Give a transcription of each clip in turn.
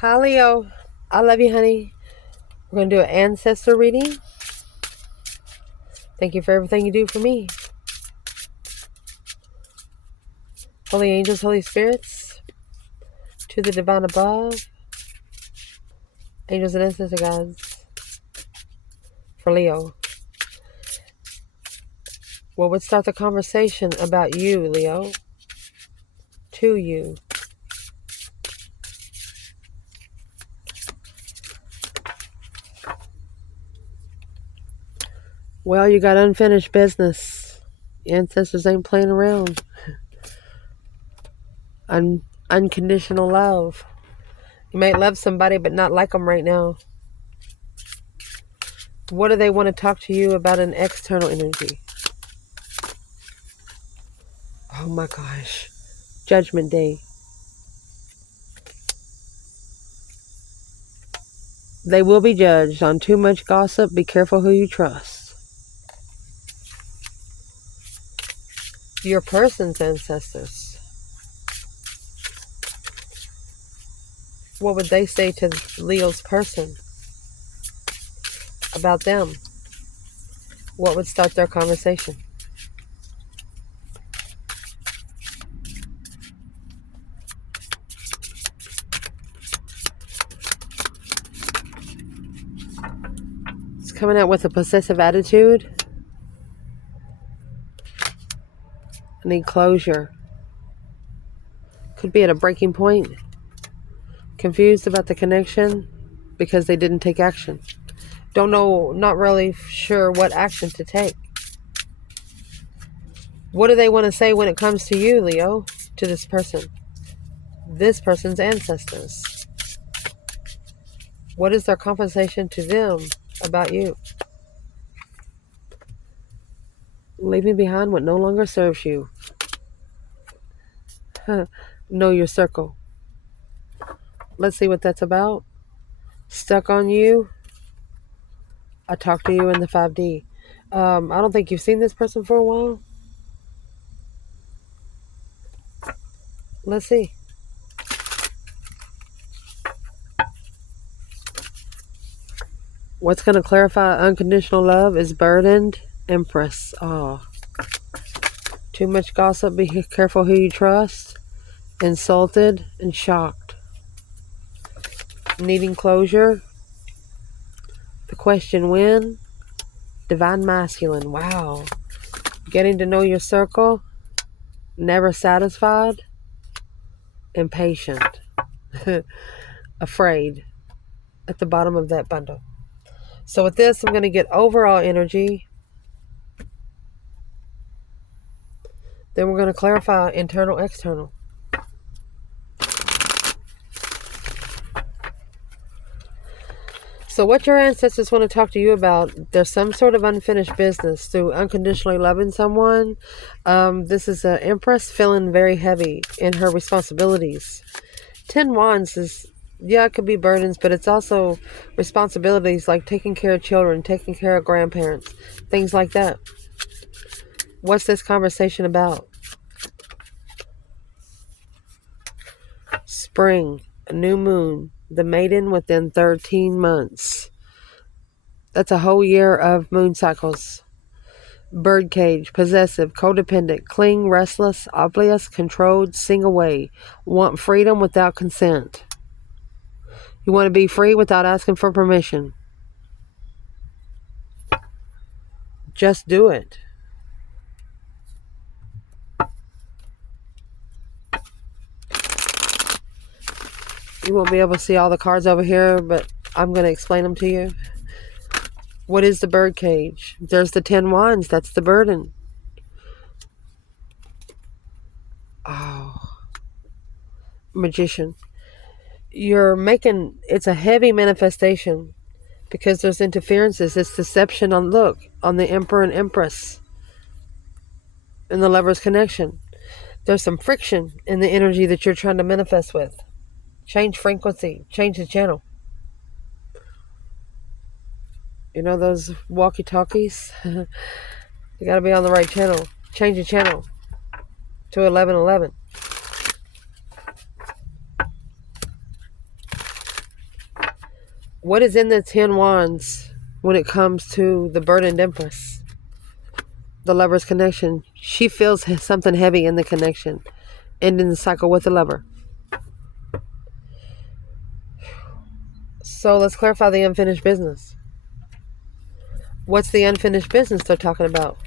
Hi, Leo. I love you, honey. We're going to do an ancestor reading. Thank you for everything you do for me. Holy angels, holy spirits, to the divine above, angels and ancestor gods, for Leo. What would start the conversation about you, Leo? To you. Well, you got unfinished business. The ancestors ain't playing around. Unconditional love. You might love somebody but not like them right now. What do they want to talk to you about an external energy? Oh my gosh. Judgment Day. They will be judged on too much gossip. Be careful who you trust. Your person's ancestors. What would they say to Leo's person about them? What would start their conversation? It's coming out with a possessive attitude. I need closure. Could be at a breaking point. Confused about the connection because they didn't take action. Don't know, not really sure what action to take. What do they want to say when it comes to you, Leo? To this person. This person's ancestors. What is their conversation to them about you? Leaving behind what no longer serves you. Know your circle. Let's see what that's about. Stuck on you. I talked to you in the 5D. I don't think you've seen this person for a while. Let's see. What's going to clarify unconditional love is burdened Empress. Oh. Too much gossip. Be careful who you trust. Insulted and shocked. Needing closure. The question when. Divine masculine. Wow. Getting to know your circle. Never satisfied. Impatient. Afraid. At the bottom of that bundle. So with this, I'm going to get overall energy. Then we're going to clarify internal, external. So what your ancestors want to talk to you about, there's some sort of unfinished business through unconditionally loving someone. This is an Empress feeling very heavy in her responsibilities. 10 Wands is, yeah, it could be burdens, but it's also responsibilities like taking care of children, taking care of grandparents, things like that. What's this conversation about? Spring, a new moon, the maiden within 13 months. That's a whole year of moon cycles. Birdcage, possessive, codependent, cling, restless, oblivious, controlled, sing away. Want freedom without consent. You want to be free without asking for permission. Just do it. You won't be able to see all the cards over here, but I'm going to explain them to you. What is the birdcage? There's the 10 wands. That's the burden. Oh. Magician. You're making, it's a heavy manifestation because there's interferences. It's deception on the Emperor and Empress and the Lover's connection. There's some friction in the energy that you're trying to manifest with. Change frequency. Change the channel. You know those walkie-talkies? You got to be on the right channel. Change the channel to 1111. What is in the 10 wands when it comes to the burdened empress? The lover's connection. She feels something heavy in the connection. Ending the cycle with the lover. So let's clarify the unfinished business. What's the unfinished business they're talking about?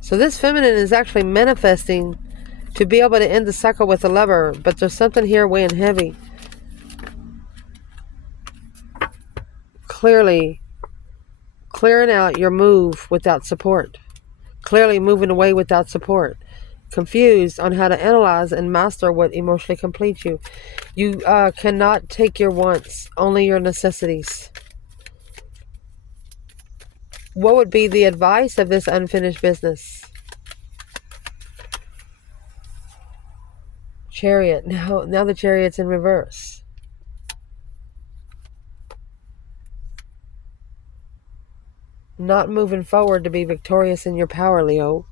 So this feminine is actually manifesting to be able to end the cycle with the lover, but there's something here weighing heavy. Clearly, clearing out your move without support. Clearly moving away without support. Confused on how to analyze and master what emotionally completes you. You cannot take your wants, only your necessities. What would be the advice of this unfinished business? Chariot. Now the chariot's in reverse. Not moving forward to be victorious in your power, Leo.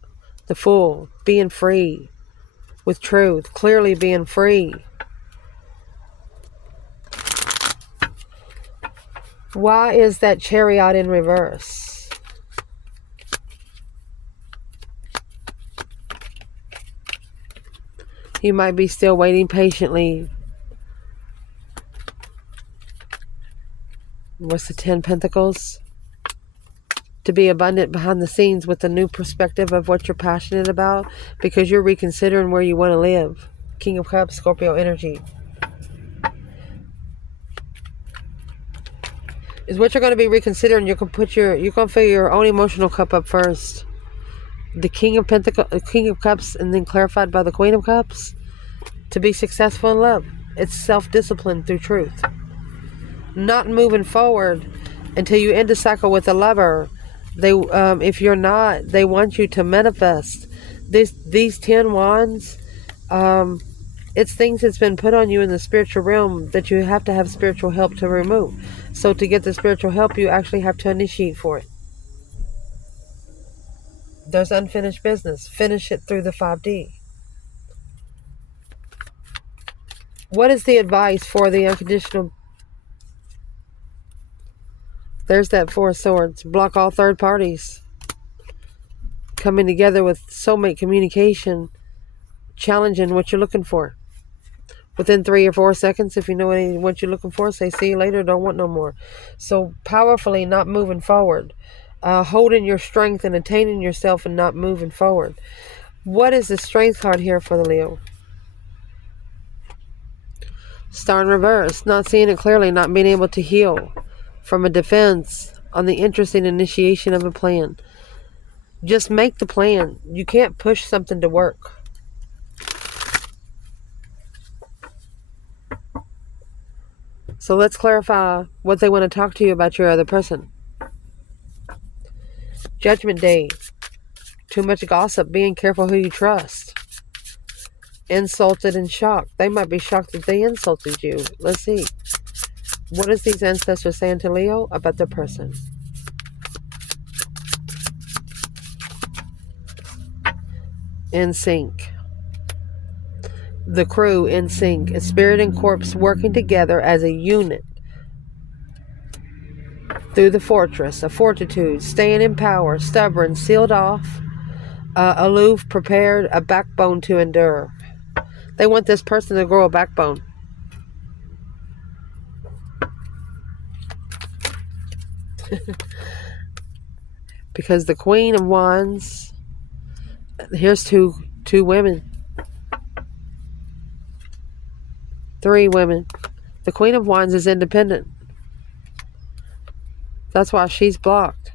The Fool. Being free. With truth. Clearly being free. Why is that chariot in reverse? You might be still waiting patiently. What's the 10 Pentacles? To be abundant behind the scenes with a new perspective of what you're passionate about, because you're reconsidering where you want to live. King of Cups, Scorpio energy. Is what you're going to be reconsidering. You're going to fill your own emotional cup up first. The King of Pentacles, King of Cups, and then clarified by the Queen of Cups. To be successful in love, it's self-discipline through truth. Not moving forward until you end a cycle with a lover. They, if you're not, they want you to manifest. These 10 wands, it's things that's been put on you in the spiritual realm that you have to have spiritual help to remove. So to get the spiritual help, you actually have to initiate for it. There's unfinished business. Finish it through the 5D. What is the advice for the unconditional? There's that 4 of Swords. Block all third parties. Coming together with soulmate communication. Challenging what you're looking for. Within 3 or 4 seconds, if you know what you're looking for, say see you later, don't want no more. So powerfully not moving forward. Holding your strength and attaining yourself and not moving forward. What is the strength card here for the Leo? Star in reverse. Not seeing it clearly, not being able to heal from a defense on the interesting initiation of a plan. Just make the plan. You can't push something to work. So let's clarify what they want to talk to you about your other person. Judgment Day. Too much gossip. Being careful who you trust. Insulted and shocked. They might be shocked that they insulted you. Let's see. What is these ancestors saying to Leo about their person? In sync. The crew in sync. A spirit and corpse working together as a unit. Through the fortress. A fortitude. Staying in power. Stubborn. Sealed off. Aloof. Prepared. A backbone to endure. They want this person to grow a backbone. Because the Queen of Wands, here's two women. 3 women. The Queen of Wands is independent. That's why she's blocked.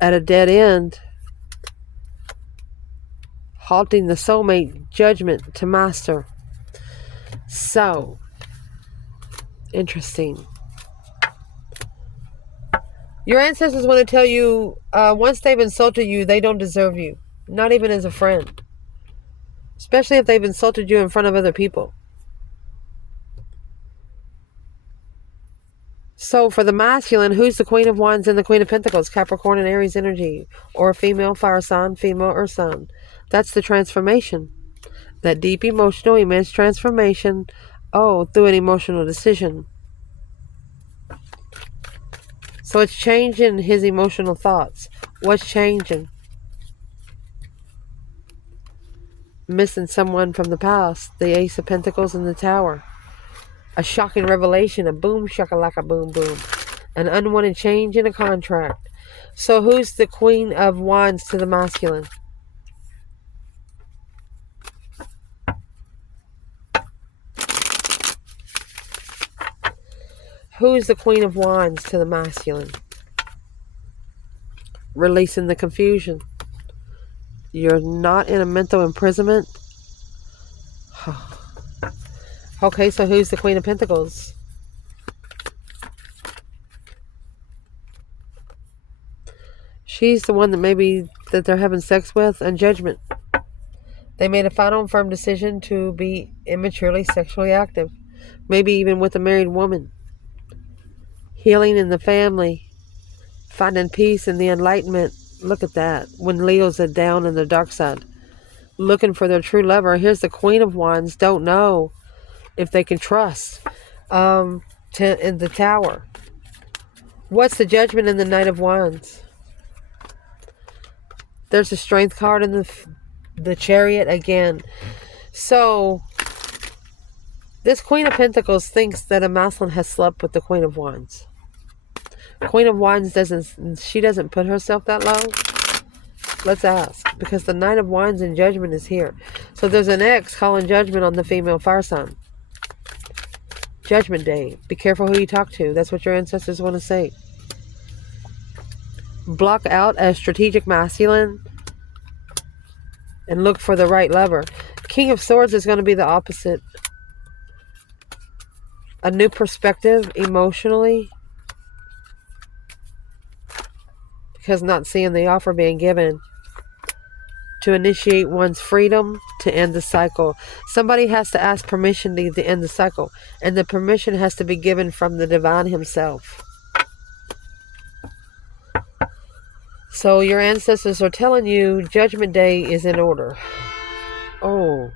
At a dead end. Halting the soulmate judgment to master. So, interesting. Your ancestors want to tell you, once they've insulted you, they don't deserve you. Not even as a friend. Especially if they've insulted you in front of other people. So for the masculine, who's the Queen of Wands and the Queen of Pentacles? Capricorn and Aries energy. Or a female fire sign, female earth sign. That's the transformation. That deep emotional, immense transformation, through an emotional decision. So it's changing his emotional thoughts. What's changing? Missing someone from the past. The Ace of Pentacles in the Tower. A shocking revelation. A boom shakalaka boom boom. An unwanted change in a contract. So who's the Queen of Wands to the masculine? Who's the Queen of Wands to the masculine? Releasing the confusion. You're not in a mental imprisonment. Okay, so who's the Queen of Pentacles? She's the one that they're having sex with, and judgment. They made a final and firm decision to be immaturely sexually active. Maybe even with a married woman. Healing in the family. Finding peace in the enlightenment. Look at that. When Leos are down in the dark side. Looking for their true lover. Here's the Queen of Wands. Don't know if they can trust. In the Tower. What's the Judgment in the Knight of Wands? There's a Strength card in the Chariot again. So this Queen of Pentacles thinks that a masculine has slept with the Queen of Wands. Queen of Wands doesn't put herself that low. Let's ask. Because the Knight of Wands in Judgment is here. So there's an ex calling judgment on the female fire sign. Judgment Day. Be careful who you talk to. That's what your ancestors want to say. Block out a strategic masculine and look for the right lover. King of Swords is going to be the opposite. A new perspective emotionally. Because not seeing the offer being given. To initiate one's freedom to end the cycle. Somebody has to ask permission to end the cycle. And the permission has to be given from the divine himself. So your ancestors are telling you Judgment Day is in order. Oh.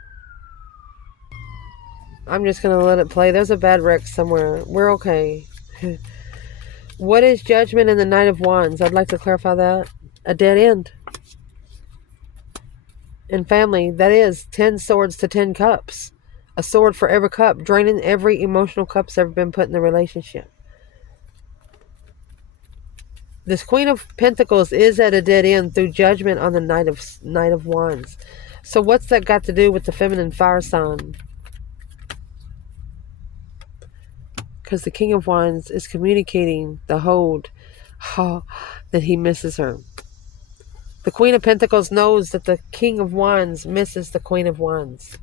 I'm just going to let it play. There's a bad wreck somewhere. We're okay. What is Judgment in the Knight of Wands? I'd like to clarify that. A dead end. In family, that is 10 swords to 10 cups. A sword for every cup, draining every emotional cup that's ever been put in the relationship. This Queen of Pentacles is at a dead end through judgment on the Knight of Wands. So what's that got to do with the feminine fire sign? Because the King of Wands is communicating the hold that he misses her. The Queen of Pentacles knows that the King of Wands misses the Queen of Wands.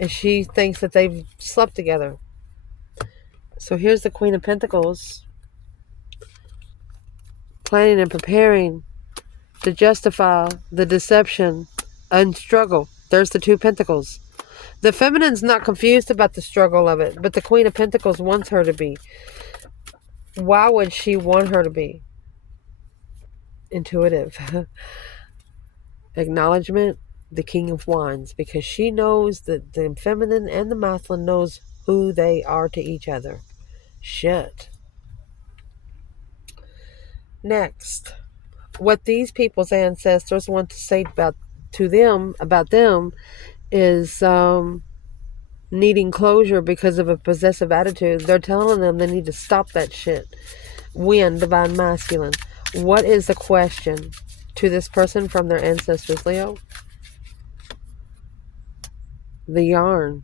And she thinks that they've slept together. So here's the Queen of Pentacles. Planning and preparing to justify the deception and struggle. There's the two Pentacles. The feminine's not confused about the struggle of it, but the Queen of Pentacles wants her to be. Why would she want her to be? Intuitive. Acknowledgement, the King of Wands, because she knows that the feminine and the masculine knows who they are to each other. Shit. Next, what these people's ancestors want to say about them is needing closure because of a possessive attitude. They're telling them they need to stop that shit. Win, divine masculine. What is the question to this person from their ancestors, Leo? The yarn.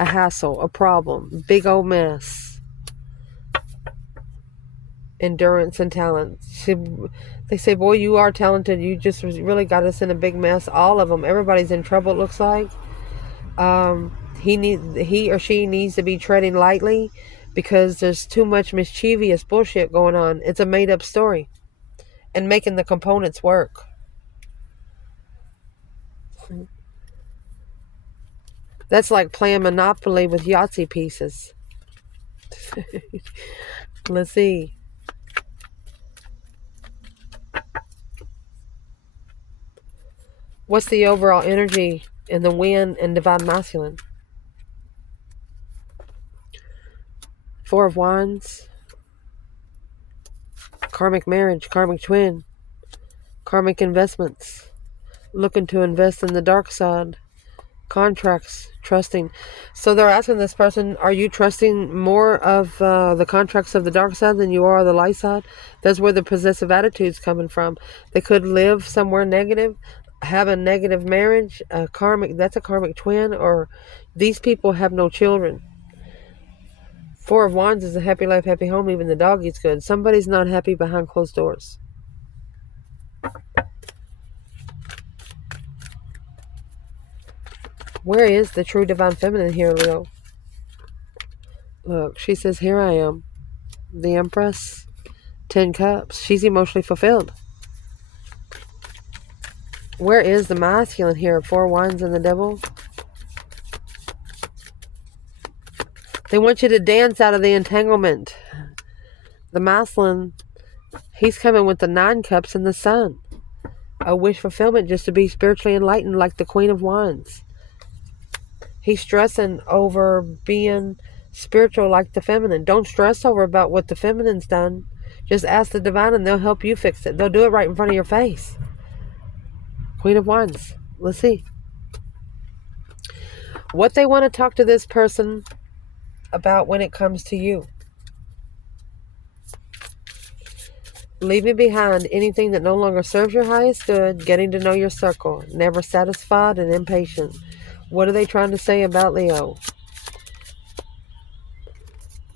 A hassle, a problem, big old mess. Endurance and talent. They say, boy, you are talented. You just really got us in a big mess. All of them. Everybody's in trouble, it looks like. He or she needs to be treading lightly because there's too much mischievous bullshit going on. It's a made-up story. And making the components work. That's like playing Monopoly with Yahtzee pieces. Let's see. What's the overall energy and the wind and divine masculine. Four of Wands, karmic marriage, karmic twin, karmic investments, looking to invest in the dark side, contracts, trusting. So they're asking this person, are you trusting more of the contracts of the dark side than you are the light side? That's where the possessive attitude's coming from. They could live somewhere negative, have a negative marriage, that's a karmic twin, or these people have no children. Four of Wands is a happy life, happy home. Even the dog eats good. Somebody's not happy behind closed doors. Where is the true divine feminine here, Leo? Look, she says, here I am. The Empress, 10 cups. She's emotionally fulfilled. Where is the masculine here? Four Wands and the Devil. They want you to dance out of the entanglement. The masculine, he's coming with the 9 cups and the Sun. A wish fulfillment just to be spiritually enlightened like the Queen of Wands. He's stressing over being spiritual like the feminine. Don't stress over about what the feminine's done. Just ask the divine and they'll help you fix it. They'll do it right in front of your face. Queen of Wands. Let's see. What they want to talk to this person about when it comes to you. Leaving behind anything that no longer serves your highest good. Getting to know your circle. Never satisfied and impatient. What are they trying to say about Leo?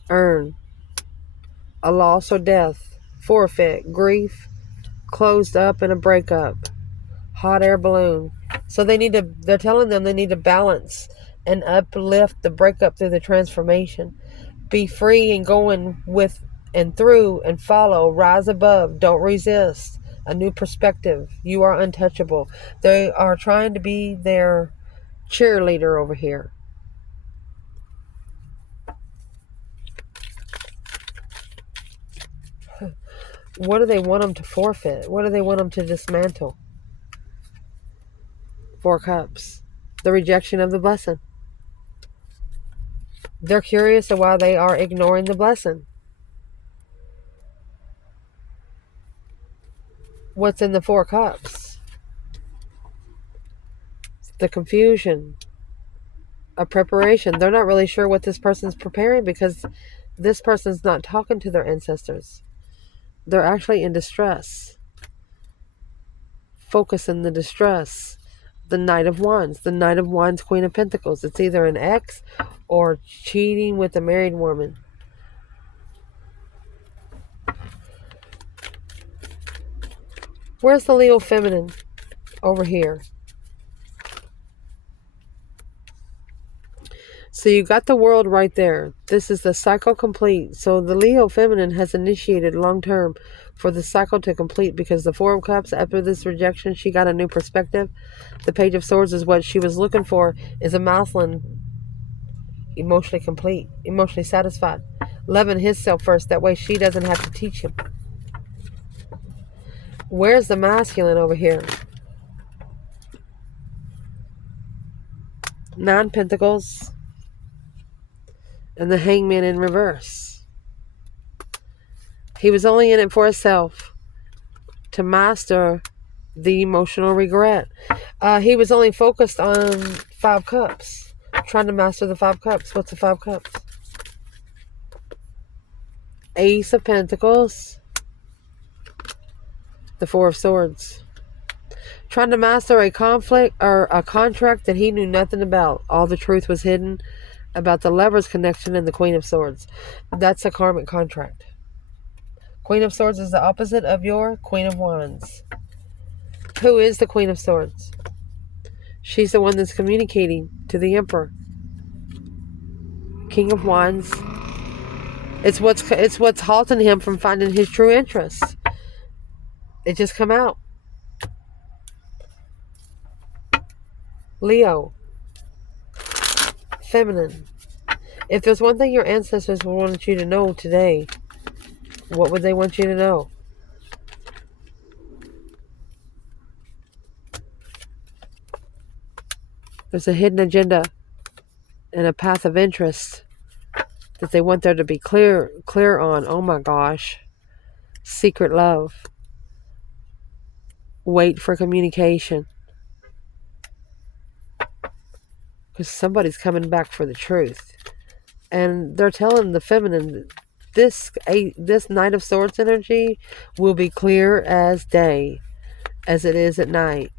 Earn. A loss or death. Forfeit. Grief. Closed up and a breakup. Hot air balloon. So they're telling them they need to balance and uplift the breakup through the transformation. Be free and going with and through and follow. Rise above. Don't resist. A new perspective. You are untouchable. They are trying to be their cheerleader over here. What do they want them to forfeit? What do they want them to dismantle? 4 cups. The rejection of the blessing. They're curious of why they are ignoring the blessing. What's in the 4 cups? The confusion. A preparation. They're not really sure what this person's preparing because this person's not talking to their ancestors. They're actually in distress. Focus in the distress. The Knight of Wands. The Knight of Wands, Queen of Pentacles. It's either an ex or cheating with a married woman. Where's the Leo feminine? Over here. So you got the world right there. This is the cycle complete. So the Leo feminine has initiated long term for the cycle to complete because the 4 of Cups, after this rejection, she got a new perspective. The Page of Swords is what she was looking for, is a masculine, emotionally complete, emotionally satisfied, loving himself first. That way she doesn't have to teach him. Where's the masculine over here? 9 Pentacles. And the Hangman in reverse. He was only in it for himself. To master the emotional regret. He was only focused on 5 cups. Trying to master the 5 cups. What's the 5 cups? Ace of Pentacles. The 4 of Swords. Trying to master a conflict or a contract that he knew nothing about. All the truth was hidden about the Lover's connection and the Queen of Swords. That's a karmic contract. Queen of Swords is the opposite of your Queen of Wands. Who is the Queen of Swords? She's the one that's communicating to the Emperor. King of Wands. It's what's halting him from finding his true interests. It just come out. Leo. Feminine. If there's one thing your ancestors would want you to know today, what would they want you to know? There's a hidden agenda and a path of interest that they want there to be clear on. Oh my gosh. Secret love. Wait for communication. Because somebody's coming back for the truth. And they're telling the feminine, this Knight of Swords energy will be clear as day, as it is at night.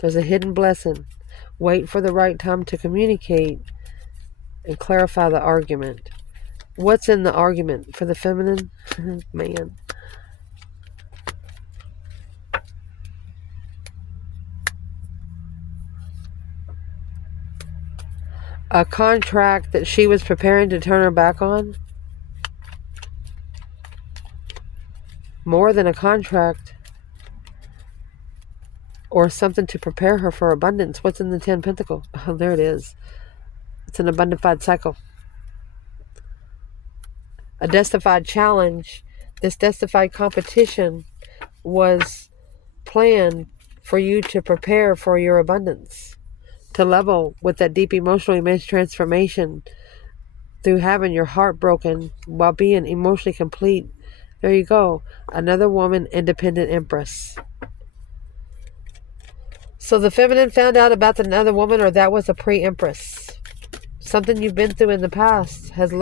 There's a hidden blessing. Wait for the right time to communicate and clarify the argument. What's in the argument for the feminine? Man. A contract that she was preparing to turn her back on? More than a contract. Or something to prepare her for abundance. What's in the 10 Pentacle? Oh, there it is. It's an abundified cycle. A destified challenge. This destified competition was planned for you to prepare for your abundance. To level with that deep emotional immense transformation through having your heart broken while being emotionally complete. There you go. Another woman, independent empress. So the feminine found out about another woman, or that was a pre-empress. Something you've been through in the past has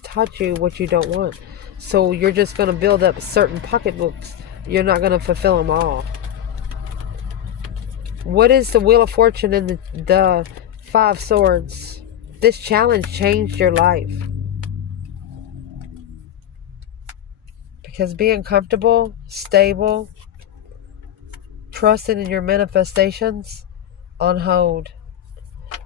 taught you what you don't want. So you're just going to build up certain pocketbooks. You're not going to fulfill them all. What is the Wheel of Fortune and the Five Swords? This challenge changed your life. Because being comfortable, stable, trusting in your manifestations, on hold.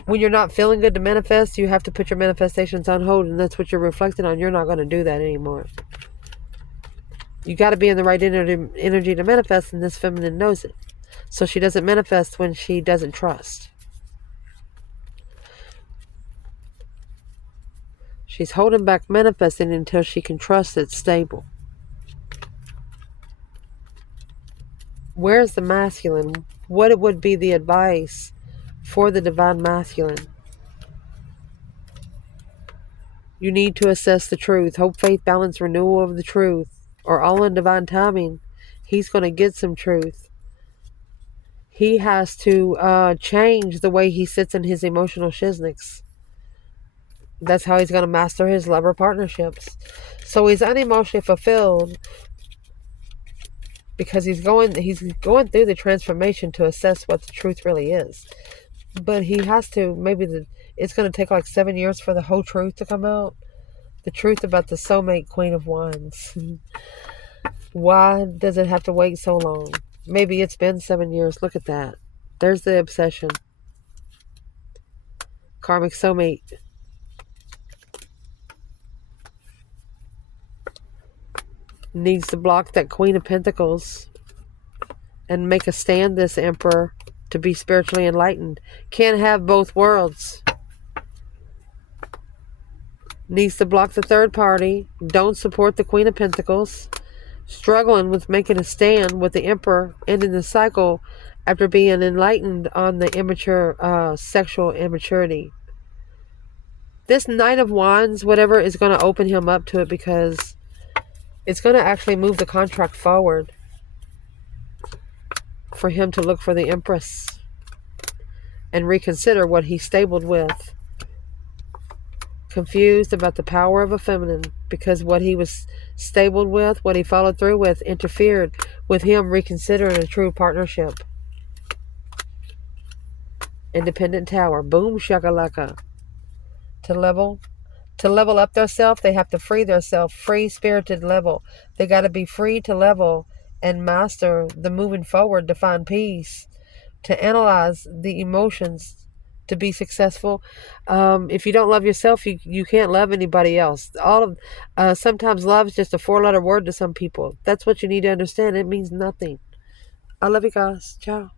When you're not feeling good to manifest, you have to put your manifestations on hold, and that's what you're reflecting on. You're not going to do that anymore. You got to be in the right energy to manifest, and this feminine knows it. So she doesn't manifest when she doesn't trust. She's holding back manifesting until she can trust it's stable. Where's the masculine? What would be the advice for the divine masculine? You need to assess the truth. Hope, faith, balance, renewal of the truth. Or all in divine timing. He's going to get some truth. He has to change the way he sits in his emotional shizniks. That's how he's going to master his lover partnerships. So he's unemotionally fulfilled because he's going through the transformation to assess what the truth really is. But he has to, it's going to take like 7 years for the whole truth to come out. The truth about the soulmate Queen of Wands. Why does it have to wait so long? Maybe it's been 7 years. Look at that. There's the obsession. Karmic soulmate. Needs to block that Queen of Pentacles and make a stand, this Emperor, to be spiritually enlightened. Can't have both worlds. Needs to block the third party. Don't support the Queen of Pentacles. Struggling with making a stand with the Emperor, ending the cycle after being enlightened on the immature sexual immaturity. This Knight of Wands, whatever, is going to open him up to it because it's going to actually move the contract forward for him to look for the Empress and reconsider what he stabled with. Confused about the power of a feminine because what he was stabled with, what he followed through with, interfered with him reconsidering a true partnership. Independent Tower. Boom shakalaka. To level up their self, they have to free their self. Free spirited level. They got to be free to level and master the moving forward to find peace, to analyze the emotions, to be successful. If you don't love yourself, you can't love anybody else. Sometimes love is just a 4-letter word to some people. That's what you need to understand. It means nothing. I love you guys. Ciao.